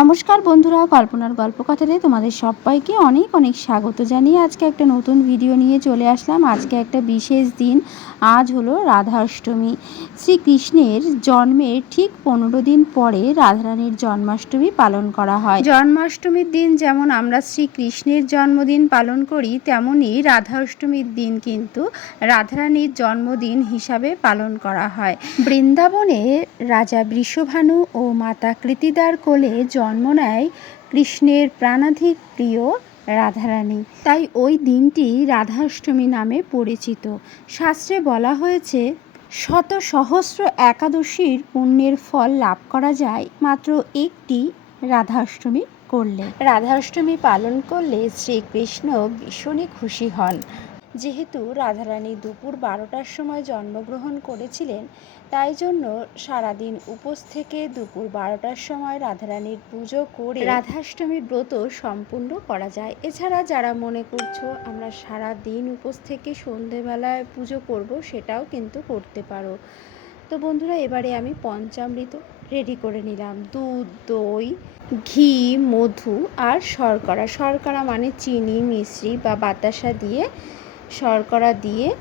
নমস্কার বন্ধুরা, কল্পনার গল্প কথাতে তোমাদের সবাইকে অনেক অনেক স্বাগত জানিয়ে আজকে একটা নতুন ভিডিও নিয়ে চলে আসলাম। আজকে একটা বিশেষ দিন, আজ হলো রাধাষ্টমী। শ্রীকৃষ্ণের জন্মের ঠিক পনেরো দিন পরে রাধারানীর জন্মাষ্টমী পালন করা হয়। জন্মাষ্টমীর দিন যেমন আমরা শ্রীকৃষ্ণের জন্মদিন পালন করি, তেমনই রাধাষ্টমীর দিন কিন্তু রাধারানীর জন্মদিন হিসাবে পালন করা হয়। বৃন্দাবনে রাজা বৃষভানু ও মাতা কৃতিদার কোলে জন্ম নেয় কৃষ্ণের প্রাণাধিক প্রিয় রাধারানী। তাই ওই দিনটি রাধাষ্টমী নামে পরিচিত। শাস্ত্রে বলা হয়েছে, শত সহস্র একাদশীর পুণ্যের ফল লাভ করা যায় মাত্র একটি রাধাষ্টমী করলে। রাধাষ্টমী পালন করলে শ্রীকৃষ্ণ ভীষণই খুশি হন। যেহেতু রাধারানী দুপুর বারোটার সময় জন্মগ্রহণ করেছিলেন, তাই জন্য সারাদিন উপোস থেকে দুপুর বারোটার সময় রাধারানীর পুজো করে রাধাষ্টমীর ব্রত সম্পূর্ণ করা যায়। এছাড়া যারা মনে করছ আমরা সারা দিন উপোস থেকে সন্ধেবেলায় পুজো করব, সেটাও কিন্তু করতে পারো। তো বন্ধুরা, এবারে আমি পঞ্চামৃত রেডি করে নিলাম। দুধ, দই, ঘি, মধু আর শর্করা। শর্করা মানে চিনি, মিশ্রি বা বাতাসা দিয়ে শর্করা দিয়ে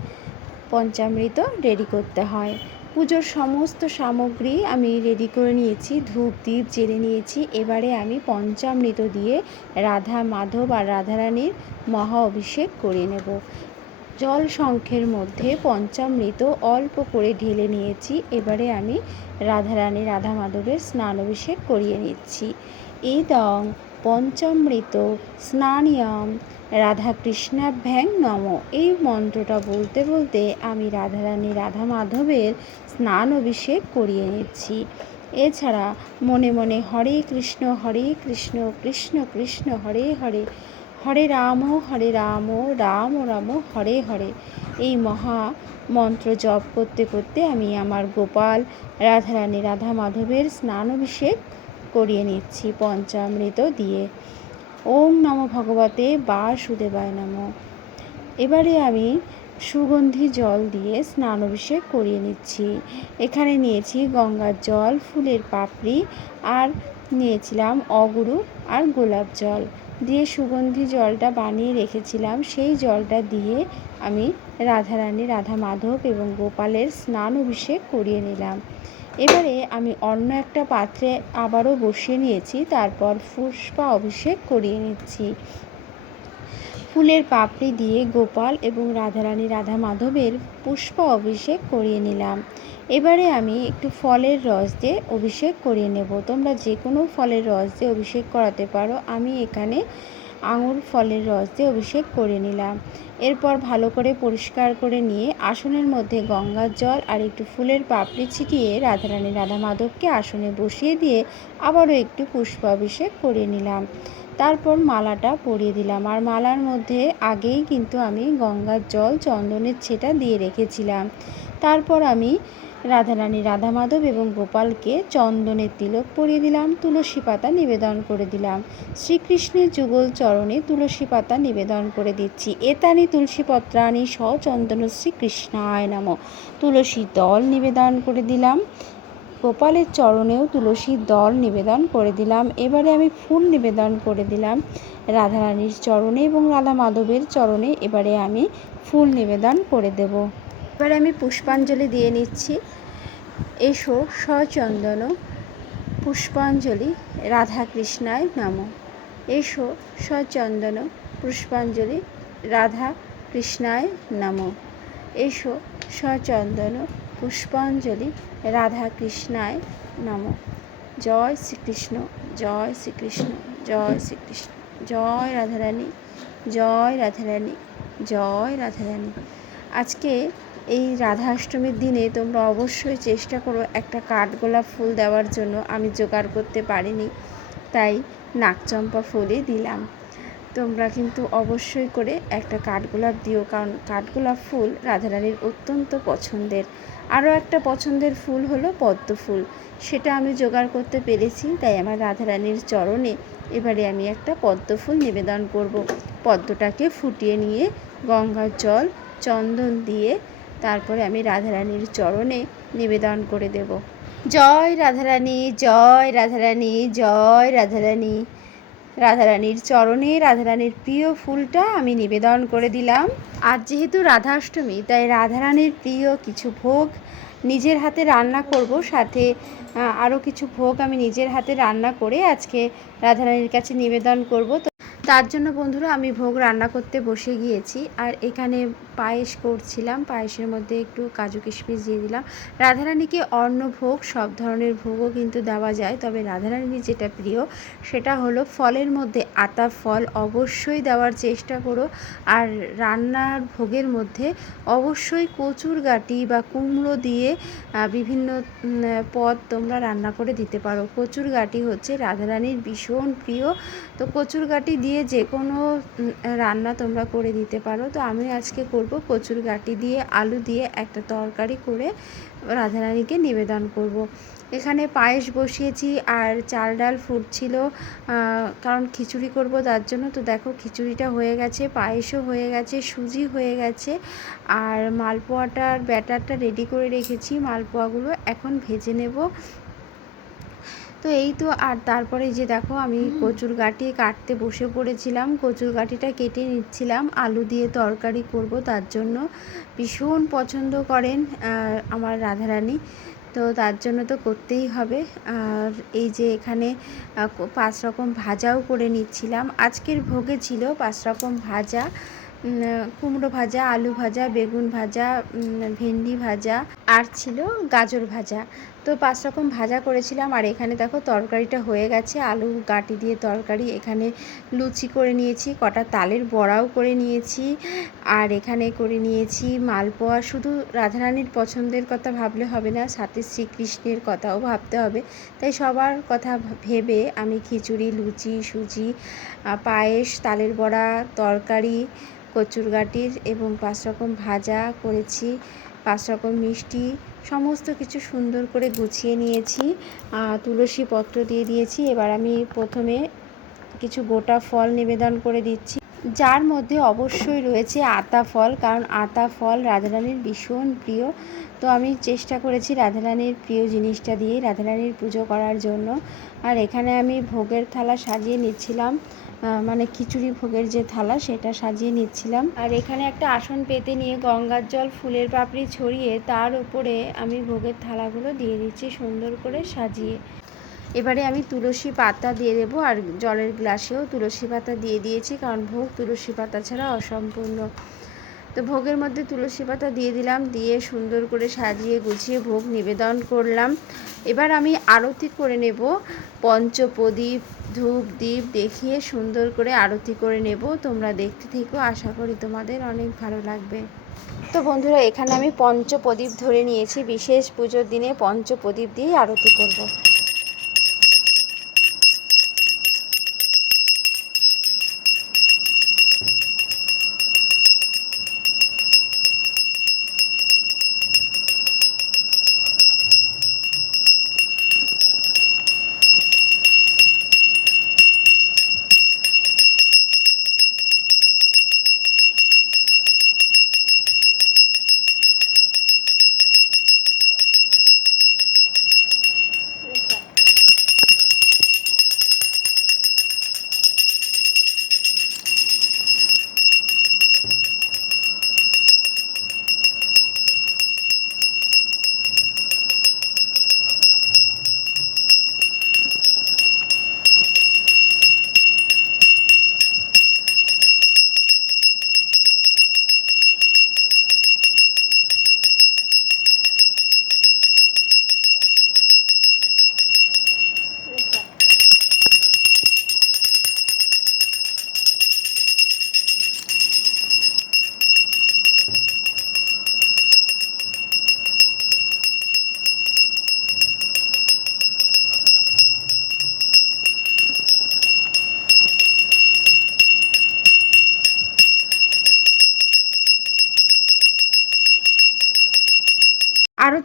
পঞ্চামৃত রেডি করতে হয়। পুজোর সমস্ত সামগ্রী আমি রেডি করে নিয়েছি, ধূপ দ্বীপ জেলে নিয়েছি। এবারে আমি পঞ্চামৃত দিয়ে রাধা মাধব আর রাধারানীর মহা অভিষেক করে নেব। জল শঙ্খের মধ্যে পঞ্চামৃত অল্প করে ঢেলে নিয়েছি। এবারে আমি রাধারানী, রাধা মাধবের স্নান অভিষেক করিয়ে নিচ্ছি। এই ইদং পঞ্চামৃত স্নানিয়ম। রাধাকৃষ্ণাভ্যাং নম। এই মন্ত্রটা বলতে বলতে আমি রাধারানী রাধা মাধবের স্নান অভিষেক করিয়ে নিচ্ছি। এছাড়া মনে মনে হরে কৃষ্ণ হরে কৃষ্ণ কৃষ্ণ কৃষ্ণ, হরে হরে হরে রাম হরে রাম রাম রাম, হরে হরে। এই মহা মন্ত্র জপ করতে করতে আমি আমার গোপাল রাধারানী রাধা মাধবের স্নান অভিষেক করিয়ে নিচ্ছি পঞ্চামৃত দিয়ে। ওম নম ভগবতে বাসুদেবায় নম। এবারে আমি সুগন্ধি জল দিয়ে স্নান অভিষেক করিয়ে নিচ্ছি। এখানে নিয়েছি গঙ্গার জল, ফুলের পাপড়ি আর নিয়েছিলাম অগুরু আর গোলাপ জল। দিয়ে সুগন্ধি জলটা বানিয়ে রেখেছিলাম। সেই জলটা দিয়ে আমি রাধারানী রাধা মাধব এবং গোপালের স্নান অভিষেক করিয়ে নিলাম। এবারে আমি অন্য একটা পাত্রে আবারও বসিয়ে নিয়েছি, তারপর পুষ্পা অভিষেক করিয়ে নিচ্ছি। ফুলের পাপড়ি দিয়ে গোপাল এবং রাধারানী রাধা মাধবের পুষ্প অভিষেক করিয়ে নিলাম। এবারে আমি একটু ফলের রস দিয়ে অভিষেক করিয়ে নেব। তোমরা যে কোনো ফলের রস দিয়ে অভিষেক করাতে পারো। আমি এখানে আঙুর ফলের রস দিয়ে অভিষেক করে নিলাম। এরপর ভালো করে পরিষ্কার করে নিয়ে আসনের মধ্যে গঙ্গার জল আর একটু ফুলের পাপড়ি ছিটিয়ে রাধারানী রাধা মাধবকে আসনে বসিয়ে দিয়ে আবারও একটু পুষ্পাভিষেক করে নিলাম। তারপর মালাটা পরিয়ে দিলাম আর মালার মধ্যে আগেই কিন্তু আমি গঙ্গার জল চন্দনের ছেটা দিয়ে রেখেছিলাম। তারপর আমি রাধারানী রাধা মাধব এবং গোপালকে চন্দনের তিলক পরিয়ে দিলাম, তুলসী পাতা নিবেদন করে দিলাম। শ্রীকৃষ্ণের যুগল চরণে তুলসী পাতা নিবেদন করে দিচ্ছি। এতানি তুলসী পত্রানি সচন্দন শ্রীকৃষ্ণায় নাম। তুলসী দল নিবেদন করে দিলাম, গোপালের চরণেও তুলসীর দল নিবেদন করে দিলাম। এবারে আমি ফুল নিবেদন করে দিলাম রাধারানীর চরণে এবং রাধা মাধবের চরণে। এবারে আমি ফুল নিবেদন করে দেব। এবারে আমি পুষ্পাঞ্জলি দিয়ে নিচ্ছি। এসো সচন্দন পুষ্পাঞ্জলি রাধা কৃষ্ণায় নম। এসো সচন্দন পুষ্পাঞ্জলি রাধা কৃষ্ণায় নম। এসো সচন্দন পুষ্পাঞ্জলি রাধা কৃষ্ণায় নম। জয় শ্রীকৃষ্ণ জয় শ্রীকৃষ্ণ জয় শ্রীকৃষ্ণ, জয় রাধারানী জয় রাধারানী জয় রাধারানী। আজকে এই রাধাষ্টমীর দিনে তোমরা অবশ্যই চেষ্টা করো একটা কাঠগোলাপ ফুল দেওয়ার জন্য। আমি জোগাড় করতে পারিনি, তাই নাকচম্পা ফুলই দিলাম। তোমরা কিন্তু অবশ্যই করে একটা কাঠগোলাপ দিও, কারণ কাঠগোলাপ ফুল রাধারানীর অত্যন্ত পছন্দের। আরও একটা পছন্দের ফুল হলো পদ্ম ফুল। সেটা আমি জোগাড় করতে পেরেছি, তাই আমার রাধারানীর চরণে এবারে আমি একটা পদ্ম ফুল নিবেদন করব। পদ্মটাকে ফুটিয়ে নিয়ে গঙ্গার জল চন্দন দিয়ে তারপরে আমি রাধারানীর চরণে নিবেদন করে দেব। জয় রাধারানী জয় রাধারানী জয় রাধারানী। রাধারানীর চরণে রাধারানীর প্রিয় ফুলটা আমি নিবেদন করে দিলাম। আর যেহেতু রাধাষ্টমী, তাই রাধারানীর প্রিয় কিছু ভোগ নিজের হাতে রান্না করব। সাথে আরও কিছু ভোগ আমি নিজের হাতে রান্না করে আজকে রাধারানীর কাছে নিবেদন করব। তো তার জন্য বন্ধুরা আমি ভোগ রান্না করতে বসে গিয়েছি আর এখানে পায়েস করছিলাম। পায়েসের মধ্যে একটু কাজু কিশমিশ দিয়ে দিলাম। রাধারানীকে অন্ন ভোগ, সব ধরনের ভোগও কিন্তু দেওয়া যায়। তবে রাধারানীর যেটা প্রিয়, সেটা হলো ফলের মধ্যে আতা ফল অবশ্যই দেওয়ার চেষ্টা করো। আর রান্নার ভোগের মধ্যে অবশ্যই কচুর গাটি বা কুমড়ো দিয়ে বিভিন্ন পদ তোমরা রান্না করে দিতে পারো। কচুর গাটি হচ্ছে রাধারানীর ভীষণ প্রিয়। তো কচুর গাটি দিয়ে যে কোনো রান্না তোমরা করে দিতে পারো। তো আমি আজকে করব করব কচুর গাটি দিয়ে আলু দিয়ে একটা তরকারি করে রাধারানীকে নিবেদন করব। এখানে পায়েস বসিয়েছি আর চাল ডাল ফুটছিল কারণ খিচুড়ি করব তার জন্য। তো দেখো খিচুড়িটা হয়ে গেছে, পায়েসও হয়ে গেছে, সুজি হয়ে গেছে, আর মালপোয়াটার ব্যাটারটা রেডি করে রেখেছি। মালপোয়াগুলো এখন ভেজে নেব। তো এই তো আর তারপরে যে দেখো আমি কচুর গাটি কাটতে বসে পড়েছিলাম। কচুর গাটিটা কেটে নিচ্ছিলাম। আলু দিয়ে তরকারি করব তার জন্য ভীষণ পছন্দ করেন আমার রাধারানী। তো তার জন্য তো করতেই হবে। আর এই যে এখানে পাঁচ রকম ভাজাও করে নিচ্ছিলাম। আজকের ভোগে ছিল পাঁচ রকম ভাজা। কুমড়ো ভাজা, আলু ভাজা, বেগুন ভাজা ভেন্ডি ভাজা, আর ছিল গাজর ভাজা। তো পাঁচ রকম ভাজা করেছিলাম, আর এখানে দেখো তরকারিটা হয়ে গেছে, আলু গাটি দিয়ে তরকারি। এখানে লুচি করে নিয়েছি, কটা তালের বড়াও করে নিয়েছি, আর এখানে করে নিয়েছি মালপোয়া। শুধু রাধারানীর পছন্দের কথা ভাবলে হবে না, সাথে শ্রীকৃষ্ণের কথাও ভাবতে হবে। তাই সবার কথা ভেবে আমি খিচুড়ি, লুচি, সুজি পায়েস, তালের বড়া, তরকারি কচুর গাটির এবং পাঁচ রকম ভাজা করেছি, পাঁচ রকম মিষ্টি, সমস্ত কিছু সুন্দর করে গুছিয়ে নিয়েছি। তুলসী পত্র দিয়ে দিয়েছি। এবার আমি প্রথমে কিছু গোটা ফল নিবেদন করে দিচ্ছি। যার মধ্যে অবশ্যই রয়েছে আতা ফল, কারণ আতা ফল রাধারানীর ভীষণ প্রিয়। তো আমি চেষ্টা করেছি রাধারানীর প্রিয় জিনিসটা দিয়ে, রাধারানীর পুজো করার জন্য। আর এখানে আমি ভোগের থালা সাজিয়ে নিচ্ছিলাম। মানে খিচুড়ি ভোগের যে থালা, সেটা সাজিয়ে নিচ্ছিলাম। আর এখানে একটা আসন পেতে নিয়ে গঙ্গার জল, ফুলের পাপড়ি ছড়িয়ে তার উপরে আমি ভোগের থালাগুলো দিয়ে দিচ্ছি সুন্দর করে সাজিয়ে। এবারে আমি তুলসী পাতা দিয়ে দেবো আর জলের গ্লাসেও তুলসী পাতা দিয়ে দিয়েছি, কারণ ভোগ তুলসী পাতা ছাড়া অসম্পূর্ণ। তো ভোগের মধ্যে তুলসী পাতা দিয়ে দিলাম, দিয়ে সুন্দর করে সাজিয়ে গুছিয়ে ভোগ নিবেদন করলাম। এবার আমি আরতি করে নেব পঞ্চপ্রদীপ ধূপ দ্বীপ দেখিয়ে সুন্দর করে আরতি করে নেব। তোমরা দেখতে থেকো, আশা করি তোমাদের অনেক ভালো লাগবে। তো বন্ধুরা, এখানে আমি পঞ্চপ্রদীপ ধরে নিয়েছি। বিশেষ পুজোর দিনে পঞ্চপ্রদীপ দিয়ে আরতি করব।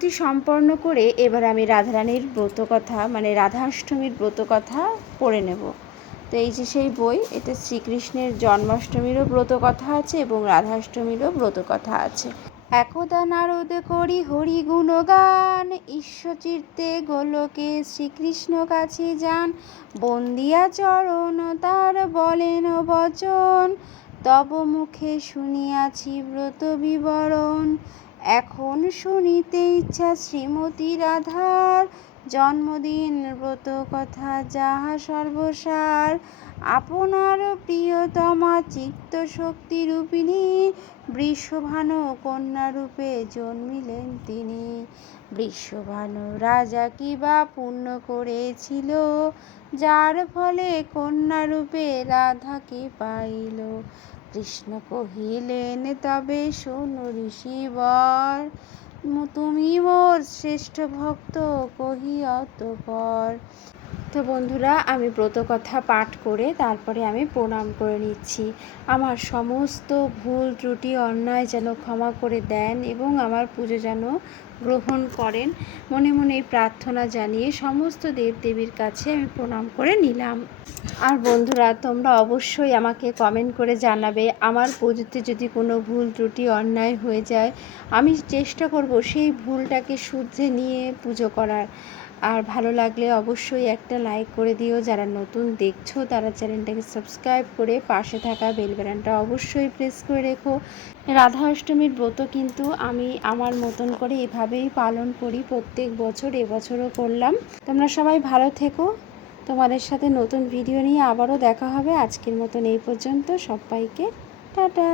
আরতি সম্পন্ন করে এবার আমি রাধারানীর ব্রত কথা মানে রাধাষ্টমীর ব্রত কথা পড়ে নেব। তো এই যে সেই বই, এতে শ্রীকৃষ্ণের জন্মাষ্টমীরও ব্রত কথা আছে এবং রাধাষ্টমীরও ব্রত কথা আছে। একদা নারদ করি হরি গুণগান ঈশ্বচিত্তে গোলকে শ্রীকৃষ্ণ কাছে যান। বন্দিয়া চরণ তার বলেন বচন, তব মুখে শুনিয়াছি ব্রত বিবরণ। এখন শুনিতে ইচ্ছা শ্রীমতী রাধার। জন্মদিন, ব্রত কথা যাহা সর্বসার। আপনার প্রিয়তমা চিত্ত শক্তি রূপিণী, বৃষভানু কন্যা রূপে জন্মিলেন তিনি। বৃষভানু রাজা কি বা পুণ্য করেছিল? যার ফলে কন্যা রূপে রাধাকে পাইল। কৃষ্ণ কহিলেন তবে শোনো ঋষিবর তুমি মোর শ্রেষ্ঠ ভক্ত কহি অতপর তো বন্ধুরা, আমি ব্রত কথা পাঠ করে তারপরে আমি প্রণাম করে নিচ্ছি। আমার সমস্ত ভুল, ত্রুটি, অন্যায় যেন ক্ষমা করে দেন এবং আমার পুজো যেন গ্রহণ করেন। মনে মনে এই প্রার্থনা জানিয়ে সমস্ত দেবদেবীর কাছে আমি প্রণাম করে নিলাম। আর বন্ধুরা, তোমরা অবশ্যই আমাকে কমেন্ট করে জানাবে, আমার পুজোতে যদি কোনো ভুল, ত্রুটি, অন্যায় হয়ে যায়, আমি চেষ্টা করব সেই ভুলটাকে শুদ্ধে নিয়ে পুজো করার। আর ভালো লাগলে অবশ্যই একটা লাইক করে দিও। যারা নতুন দেখছ, তারা চ্যানেলটাকে সাবস্ক্রাইব করে পাশে থাকা বেল বাটনটা অবশ্যই প্রেস করে রেখো। রাধা অষ্টমীর ব্রত কিন্তু আমি আমার মতন করে এভাবেই পালন করি, প্রত্যেক বছর, এবছরও করলাম। তোমরা সবাই ভালো থেকো। তোমাদের সাথে নতুন ভিডিও নিয়ে আবারও দেখা হবে। আজকের মতন এই পর্যন্ত। সবাইকে টাটা।